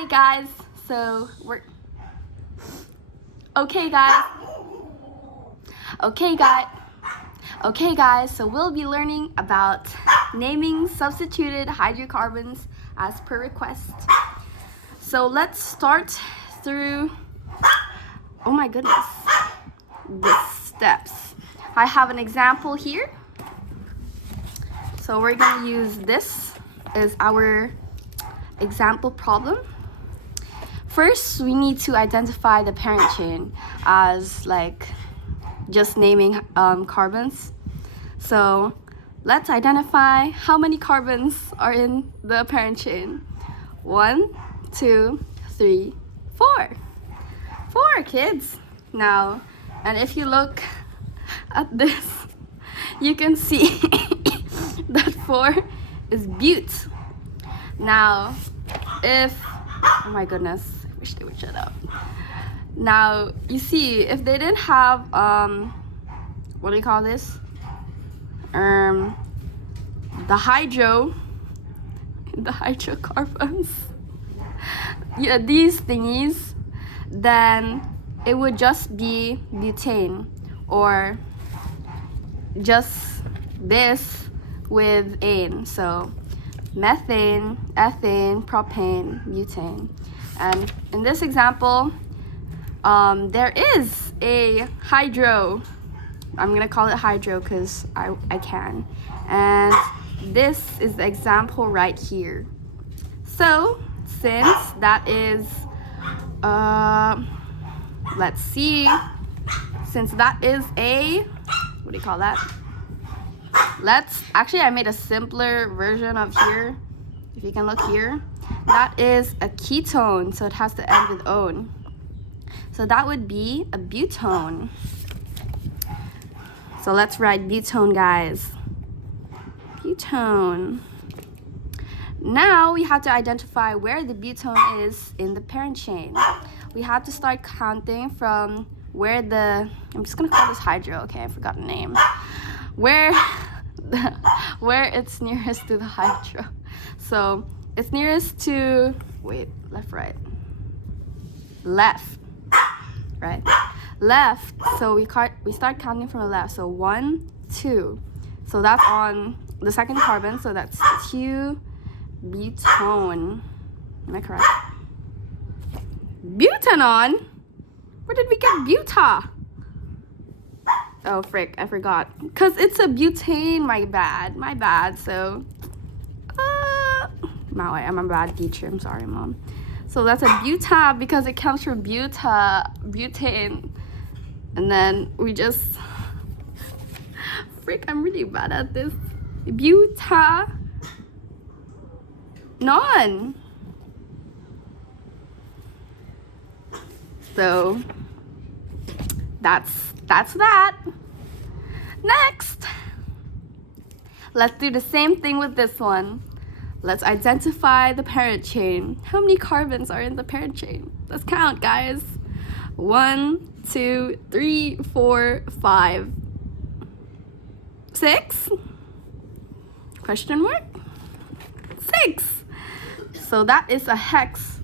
Hi guys, so we're okay guys. So we'll be learning about naming substituted hydrocarbons as per request. So let's start through, oh my goodness, the steps. I have an example here. So we're gonna use this as our example problem. First, we need to identify the parent chain as like just naming carbons. So let's identify how many carbons are in the parent chain. 1, 2, 3, 4. 4 kids. Now, and if you look at this, you can see that 4 is bute. Now, oh my goodness, I wish they would shut up. Now, you see, if they didn't have, what do you call this? The hydrocarbons, yeah, these thingies, then it would just be butane, or just this with ane. So methane, ethane, propane, butane. And in this example, there is a hydro. I'm gonna call it hydro because I can. And this is the example right here. So since that is, let's see, since that is a, what do you call that? Actually, I made a simpler version of here. If you can look here, that is a ketone, so it has to end with -one. So that would be a butone. So let's write butone, guys. Butone. Now we have to identify where the butone is in the parent chain. We have to start counting from where I'm just gonna call this hydro, okay? I forgot the name. Where it's nearest to the hydro. So it's nearest to, wait, left, right. Left, right? Left, so we start counting from the left. So 1, 2. So that's on the second carbon, so that's 2 butone. Am I correct? Butanon? Where did we get buta? Oh frick, I forgot. Cause it's a butane, my bad. So, I'm a bad teacher, I'm sorry, Mom. So that's a buta because it comes from butane. And then we just, frick, I'm really bad at this. Butanon. So that's that. Next, let's do the same thing with this one. Let's identify the parent chain. How many carbons are in the parent chain? Let's count, guys. 1, 2, 3, 4, 5, 6? Question mark? 6. So that is a hex.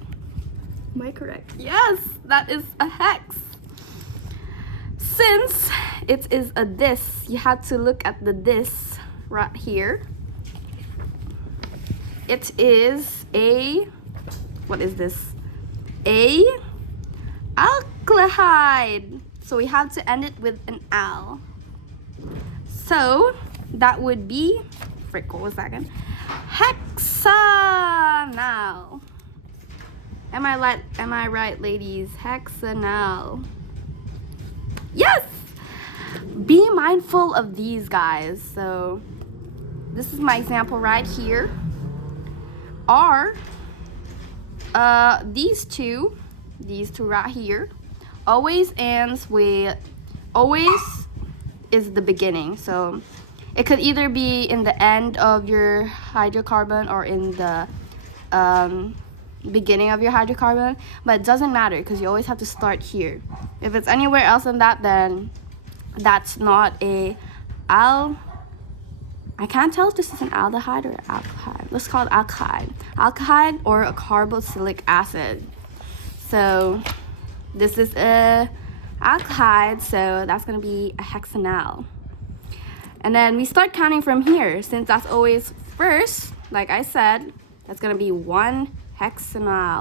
Am I correct? Yes, that is a hex. Since it is a dis, you have to look at the dis right here. It is a, what is this? A aldehyde. So we have to end it with an al. So that would be, frick, what was that again? Hexanal. Am I right, ladies? Hexanal. Yes! Be mindful of these, guys. So this is my example right here. Are these two right here, always ends with, always is the beginning. So it could either be in the end of your hydrocarbon or in the beginning of your hydrocarbon, but it doesn't matter because you always have to start here. If it's anywhere else than that, then that's not a I can't tell if this is an aldehyde or alkyde. Let's call it alkyde. Alkyde or a carboxylic acid. So this is a alkyde, so that's gonna be a hexanyl. And then we start counting from here. Since that's always first, like I said, that's gonna be 1 hexanyl.